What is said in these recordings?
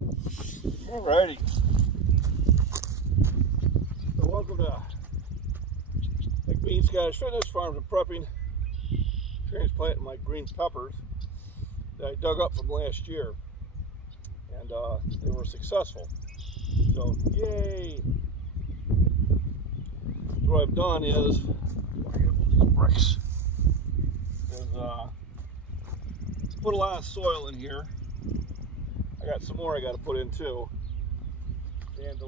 Alrighty. So welcome to MacBean Scottish Fitness Farms and Prepping. Transplanting my green peppers that I dug up from last year, and they were successful. So yay! So what I've done is bricks. Put a lot of soil in here. I got some more I got to put in too. And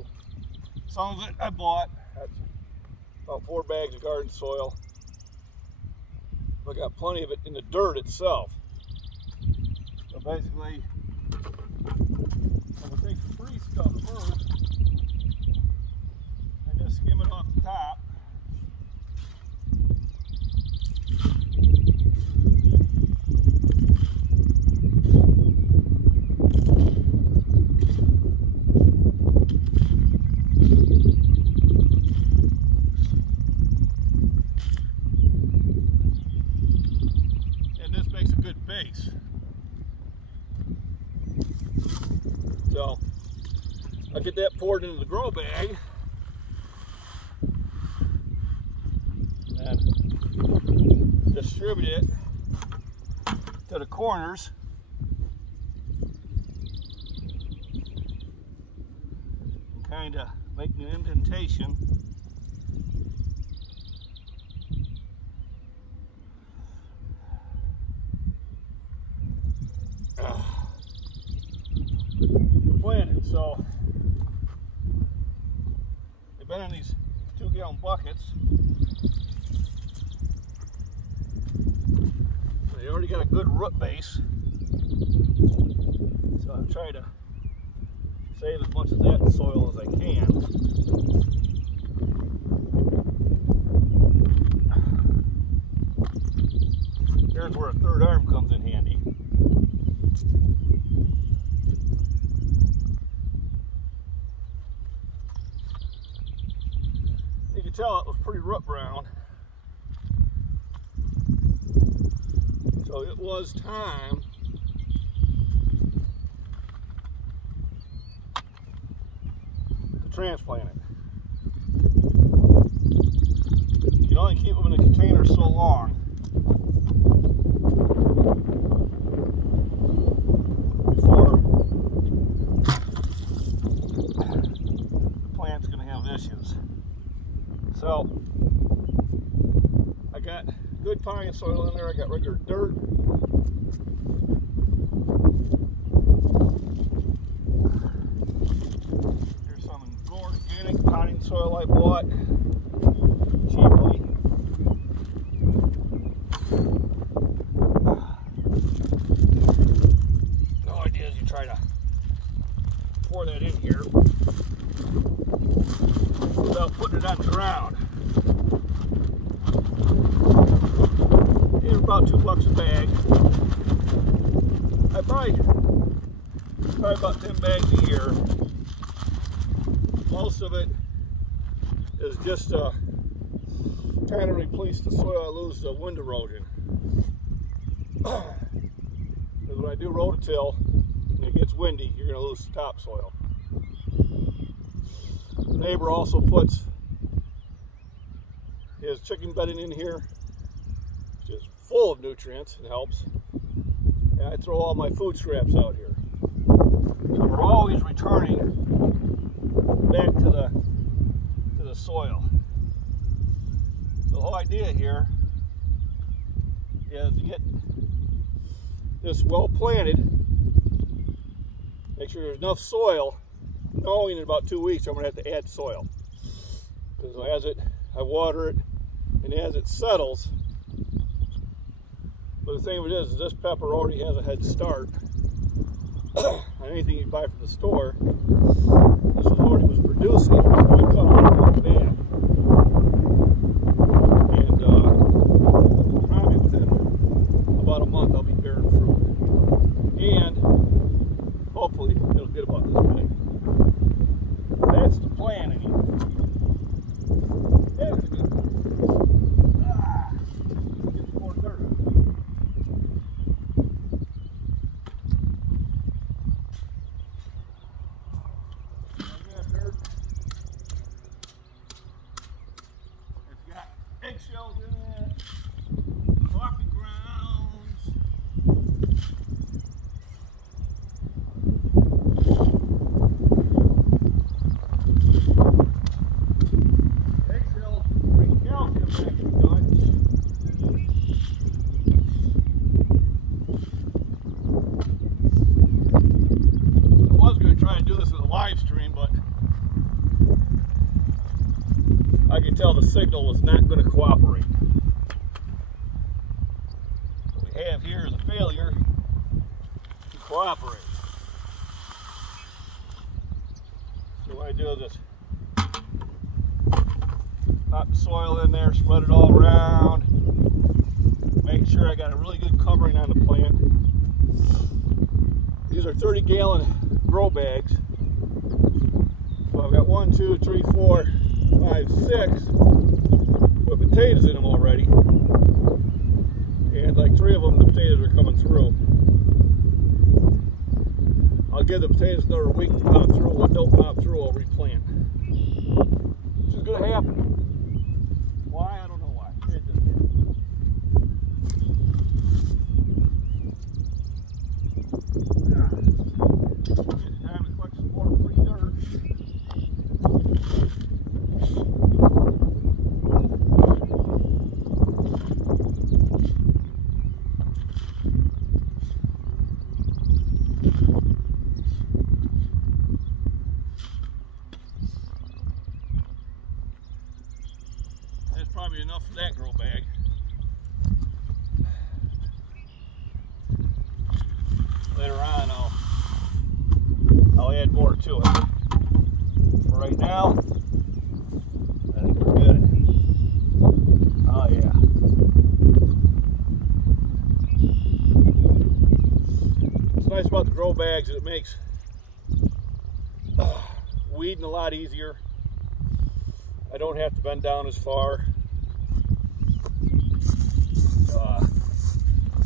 some of it I bought. That's about 4 bags of garden soil. I got plenty of it in the dirt itself. So basically, I'm going to take the free stuff first and just skim it off the top. Base. So I'll get that poured into the grow bag and distribute it to the corners. And kind of make an indentation. Planted. So they've been in these 2-gallon buckets. They already got a good root base, so I'm trying to save as much of that soil as I can. Here's where a third arm comes in handy. You can tell it was pretty root brown. So it was time to transplant it. You can only keep them in a container so long before the plant's going to have issues. So I got good pine soil in there. I got regular dirt. Here's some organic potting soil I bought cheaply. No idea as you try to pour that in here without putting it on the ground. It's about $2 a bag. I buy about 10 bags a year. Most of it is just to kind of replace the soil I lose to wind erosion. Because when I do rototill and it gets windy, you're going to lose the topsoil. The neighbor also puts his chicken bedding in here, which is full of nutrients and helps. And I throw all my food scraps out here. So we're always returning back to the soil. So the whole idea here is to get this well planted, make sure there's enough soil, knowing in about 2 weeks I'm going to have to add soil. Because I water it, and as it settles, but the thing of it is this pepper already has a head start on anything you buy from the store. This was already producing, so it comes from the bag. And probably within about a month I'll be bearing fruit. And hopefully it'll get about this big. That's the plan anyway. That's good. Get more dirt. to do this as a live stream, but I could tell the signal was not going to cooperate. What we have here is a failure to cooperate. So what I do is just pop the soil in there, spread it all around, make sure I got a really good covering on the plant. These are 30-gallon grow bags. So I've got 1, 2, 3, 4, 5, 6 with potatoes in them already. And like 3 of them, the potatoes are coming through. I'll give the potatoes another week to pop through. What don't pop through, I'll replant. This is going to happen. Why? I don't know why. It just happens. It's time to collect some more free dirt. That's probably enough for that grow bag. Later on I'll add more to it. For right now, I think we're good. Oh yeah. What's nice about the grow bags is it makes weeding a lot easier. I don't have to bend down as far.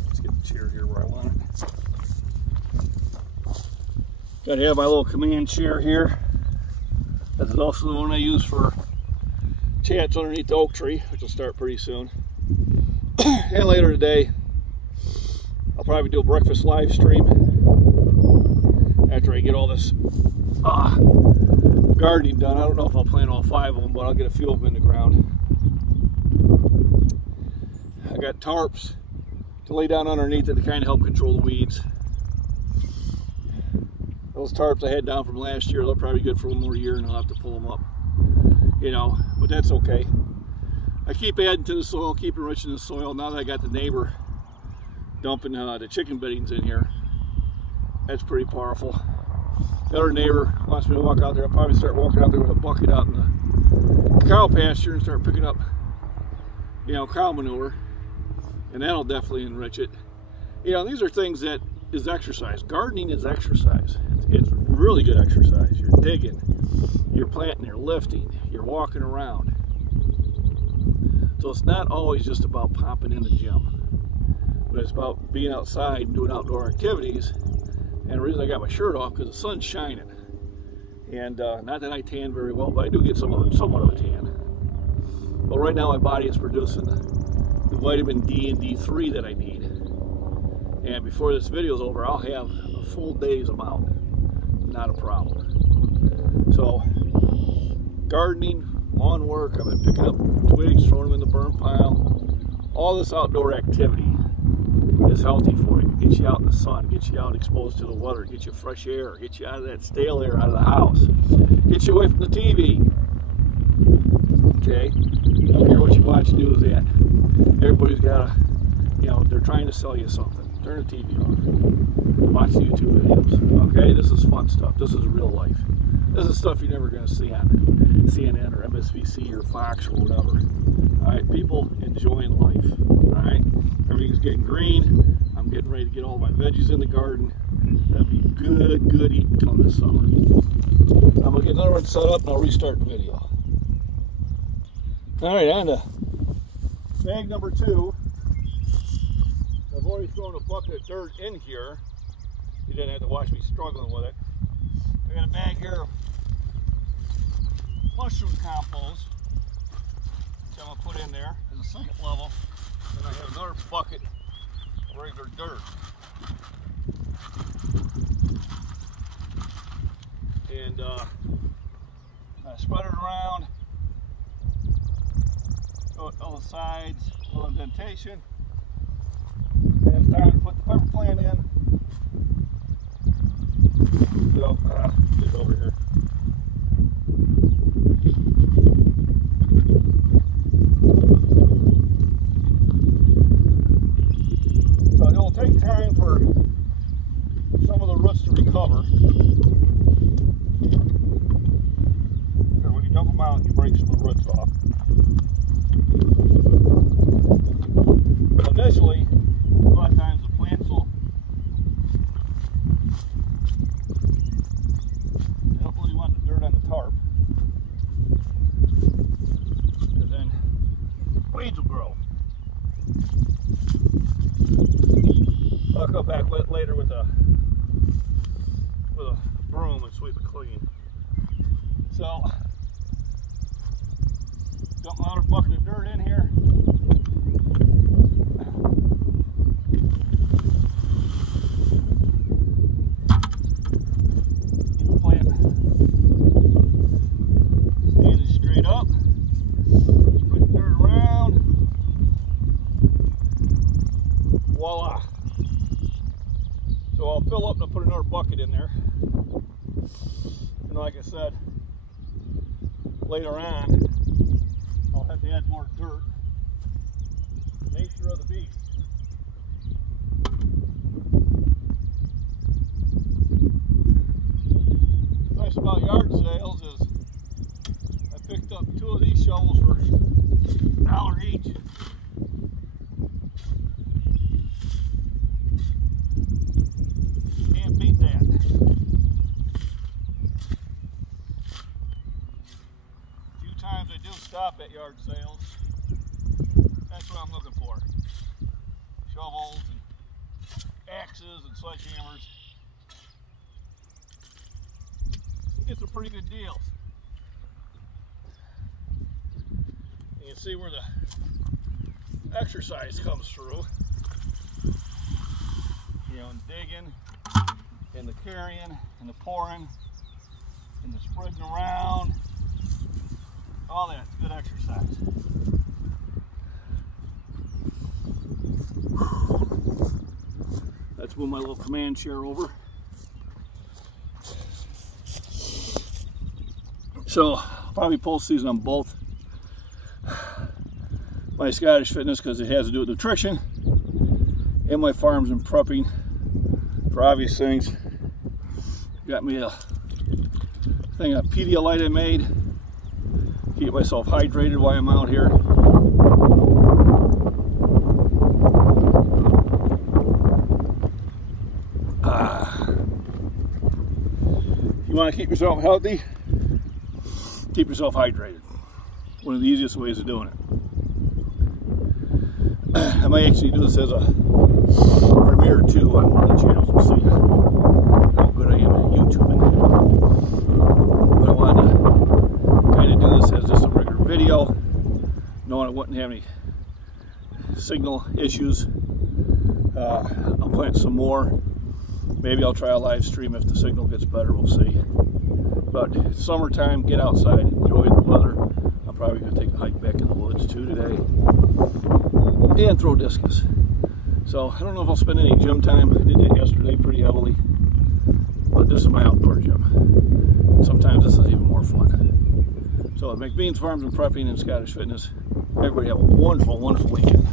Let's get the chair here where I want it. Got to have my little command chair here. This is also the one I use for chats underneath the oak tree, which will start pretty soon. And later today, I'll probably do a breakfast live stream after I get all this gardening done. I don't know if I'll plant all 5 of them, but I'll get a few of them in the ground. I got tarps to lay down underneath it to kind of help control the weeds. Those tarps I had down from last year, they're probably good for one more year, and I'll have to pull them up. You know, but that's okay. I keep adding to the soil, keep enriching the soil. Now that I got the neighbor dumping the chicken beddings in here, that's pretty powerful. The other neighbor wants me to walk out there. I'll probably start walking out there with a bucket out in the cow pasture and start picking up, you know, cow manure, and that'll definitely enrich it. You know, these are things that is exercise. Gardening is exercise. It's really good exercise. You're digging, you're planting, you're lifting, you're walking around. So it's not always just about popping in the gym, but it's about being outside and doing outdoor activities. And the reason I got my shirt off because the sun's shining. And not that I tan very well, but I do get somewhat of a tan. But right now my body is producing the vitamin D and D3 that I need. And before this video is over, I'll have a full day's amount. Not a problem. So, gardening, lawn work, I've been picking up twigs, throwing them in the burn pile. All this outdoor activity is healthy for you. Gets you out in the sun, gets you out exposed to the weather, gets you fresh air, gets you out of that stale air out of the house, gets you away from the TV. Okay? I don't care what you watch news at. Everybody's got you know, they're trying to sell you something. Turn the TV off. Watch the YouTube videos. Okay, this is fun stuff. This is real life. This is stuff you're never going to see on CNN or MSNBC or Fox or whatever. All right, people enjoying life. All right, everything's getting green. I'm getting ready to get all my veggies in the garden. That'll be good eating come this summer. I'm gonna get another one set up and I'll restart the video. All right, on to bag number 2. I've already thrown a bucket of dirt in here. You didn't have to watch me struggling with it. I got a bag here of mushroom compost, which I'm going to put in there as a second level. And I have another bucket of regular dirt. And I spread it around, go on the sides, a little indentation. And it's time to put the pepper plant in. So, get sweep it clean. So, dump another bucket of dirt in here. Get the plant standing straight up. Spread the dirt around. Voila. So I'll fill up and I'll put another bucket in there. And like I said, later on, I'll have to add more dirt. The nature of the beast. Nice about yard sales is I picked up 2 of these shovels for $1 each. Can't beat that. Times I do stop at yard sales. That's what I'm looking for. Shovels and axes and sledgehammers. Get some pretty good deals. You can see where the exercise comes through. You know, in digging, and the carrying, and the pouring, and the spreading around. All that's good exercise. Let's move my little command chair over. So, I'll probably post these on both my Scottish Fitness because it has to do with nutrition, and my farms and prepping for obvious things. Got me a thing of Pedialyte I made. Keep myself hydrated while I'm out here. If you want to keep yourself healthy, keep yourself hydrated. One of the easiest ways of doing it. I might actually do this as a premiere too on one of the channels. We'll see how good I am at YouTubing. But I wanted to kind of do this as just a regular video, knowing I wouldn't have any signal issues. I'll plant some more. Maybe I'll try a live stream if the signal gets better, we'll see. But it's summertime, get outside, enjoy the weather. I'm probably going to take a hike back in the woods too today. And throw discus. So I don't know if I'll spend any gym time. I did it yesterday pretty heavily. But this is my outdoor gym. Sometimes this is even more fun. So at MacBean's Farms and Prepping and Scottish Fitness, everybody have a wonderful, wonderful weekend.